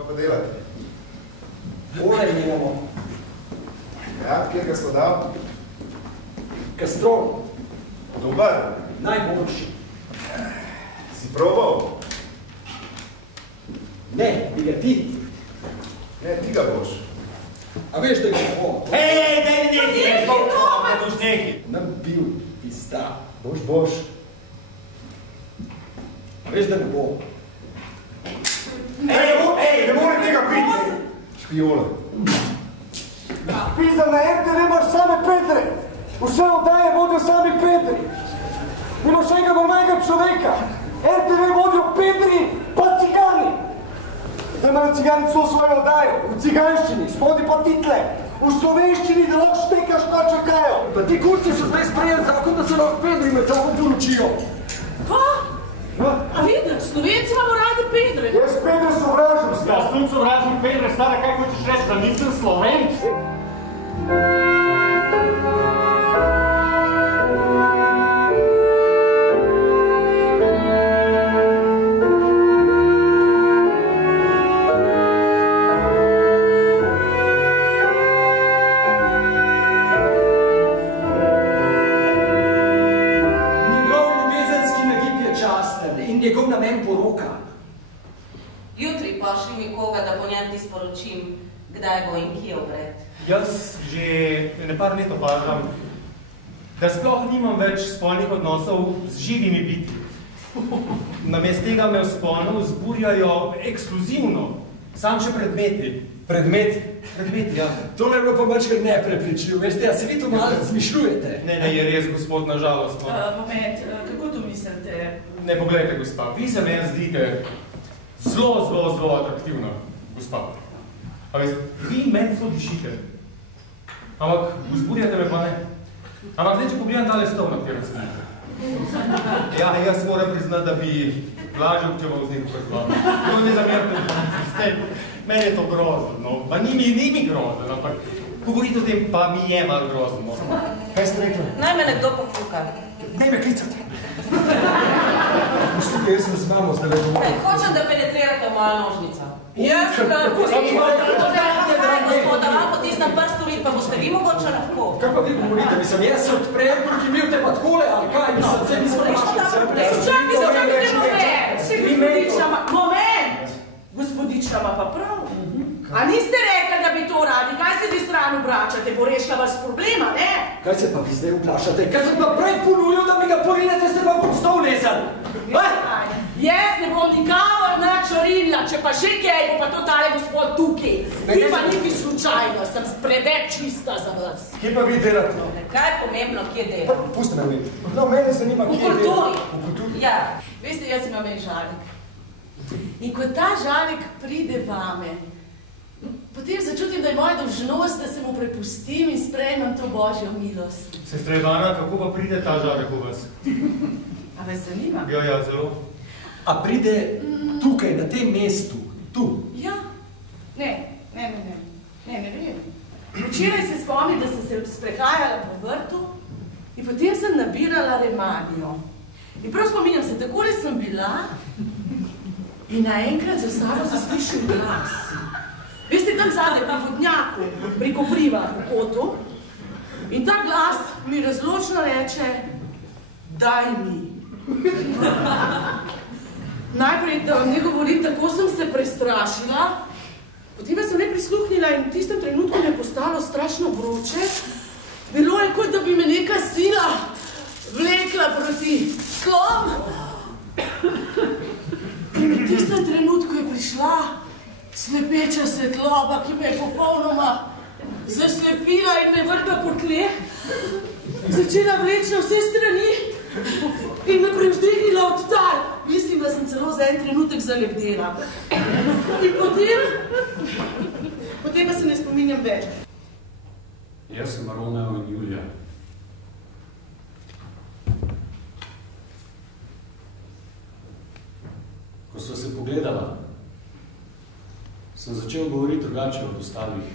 Kaj pa delate? Olej imamo. Ja, kjer ga smo dal? Kastrol. Dobar? Najboljši. Si probal? Ne, bi ga ti. Ne, ti ga boš. A veš, da ga bo? Hej, neki, da boš neki. Nam bil pizda. Boš. A veš, da ne bo? Ne more tega piti! Špijole. Pizda, na RTV imaš same Petre. Vse oddaje vodijo sami Petri. Imaš enega normalnega človeka. RTV vodijo Petri pa cigani. Da imajo cigani celo svojo oddajo. V ciganščini, spodi pa title. V slovenščini, da lahko štekaš, pa čakajo. Pa ti kurci so zdaj sprejeli zakon, da se lahko Pedri med sabo poročijo. Ka? A vidiš, Slovenci imamo radi Pedre. Jaz Pedre sovražim. Jaz tudi sovražim Pedre, stara, kaj hočeš reči, da nisem Slovenc? Njegov namen poroka. Jutri pošli mi koga, da po njem ti sporočim, kdaj bo in kje obred. Jaz že nepar let opažam, da sploh nimam več spolnih odnosov z živimi biti. Namest tega me spolno vzburjajo ekskluzivno, sam še predmeti. Predmeti? Predmeti, ja. To je bilo pa mačkar neprepričljivo, veste, a se vi to malo zmišljujete? Ne, je res, gospod, nažalost. Moment, kako to mislite? Ne, pogledajte, gospa, vi se meni zdite zelo atraktivna, gospa. A veste, vi meni zelo dišite. Ampak vzburjate me pa ne. Ampak zdaj, če pogledam tale stol, na katerem se vidite. Ja, jaz moram priznati, da bi lažje občeval z nekaj zlama. No, ne zamerte, meni je to grozno, no. Pa ni mi grozno, ampak govorite o tem, pa mi je malo grozno. Kaj ste rekli? Naj me nekdo pofluka. Ne me klicate. Pustite, jaz sem z mamo zdaj govoril. Hočem, da penetrirate v mojo nožnico. Jaz gospoda, vam potisnem prst v pa boste vi mogoče lahko. Kaj pa vi govorite? Mislim, jaz se odprejem, koliko imel te pa takole, ali kaj? Mislim, se nismo Moment! Gospodična ima pa prav. A niste rekli, da bi to radi? Kaj se ti stran obračate? Bo rešila vas problema, ne? Kaj se pa vi zdaj vprašate? Kaj sem pa prej ponujil, da mi ga porinete, ste pa pod stol lezali? Jaz ne bom nikamor nič orinila, če pa še kaj, bo pa to tale gospod tukaj. Ti pa niti slučajno, sem preveč čista za vas. Kje pa vi delate? Kaj je pomembno, kje delam? Pusti me vi. No, mene zanima, kje delate. V kulturi. Ja, veste, jaz imam en žalik. In ko ta žalik pride vame, potem začutim, da je moja dolžnost, da se mu prepustim in sprejmem to Božjo milost. Sestra Ivana, kako pa pride ta žarek v vas? A vas zanima? Ja, zelo. A pride tukaj, na tem mestu, tu? Ja. Ne vem. Včeraj se spomnim, da sem se sprehajala po vrtu in potem sem nabirala remanijo. In prav spominjam se, takole sem bila in naenkrat za sabo zaslišim glas. Veste, tam zadaj pri vodnjaku, pri kopriva v kotu, in ta glas mi razločno reče, daj mi. Najprej, da vam ne govorim, tako sem se prestrašila, potem sem ne prisluhnila in v tistem trenutku mi je postalo strašno vroče. Bilo je, kot da bi me neka sila vlekla proti sklom. In v tistem trenutku je prišla slepeča svetloba, ki me je popolnoma zaslepila in me vrgla po tleh, začela vleči na vse strani in me prevzdignila od tal. Mislim, da sem celo za en trenutek zalepdela. In potem pa se ne spominjam več. Jaz sem Romeo in Julija. Ko sva se pogledala, sem začel govoriti drugače od ostalih,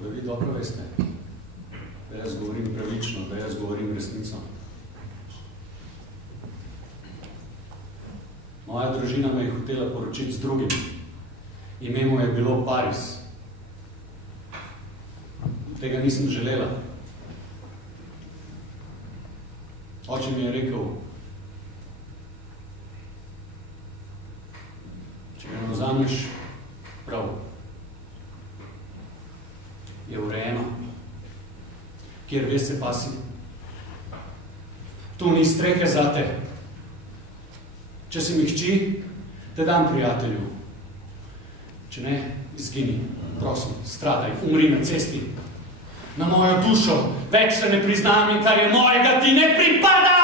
da vi dobro veste, da jaz govorim pravično, da jaz govorim resnico. Moja družina me je hotela poročiti z drugim Ime mu je bilo Paris. Tega nisem želela. Oče mi je rekel, če ga ne vzameš prav, je urejeno, kjer veš se pasi. Tu ni strehe zate. Če si mi hči, te dam prijatelju. Če ne, izgini, prosim, stradaj, umri na cesti. Na mojo dušo, več se ne priznam in kar je mojega, ti ne pripada!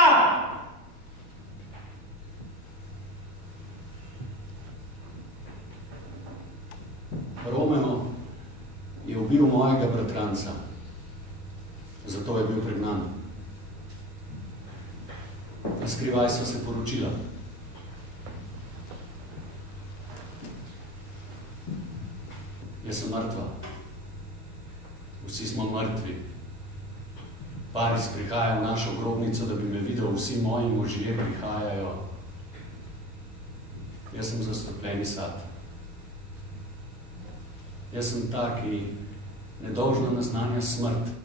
Romeo je ubil mojega bratranca, zato je bil pregnan. Na skrivaj so se poročila. Jaz sem mrtva. Vsi smo mrtvi. Paris prihaja v našo grobnico, da bi me videl, vsi moji možje prihajajo. Jaz sem zastopljeni sad. Jaz sem ta, ki nedolžno naznanja smrt.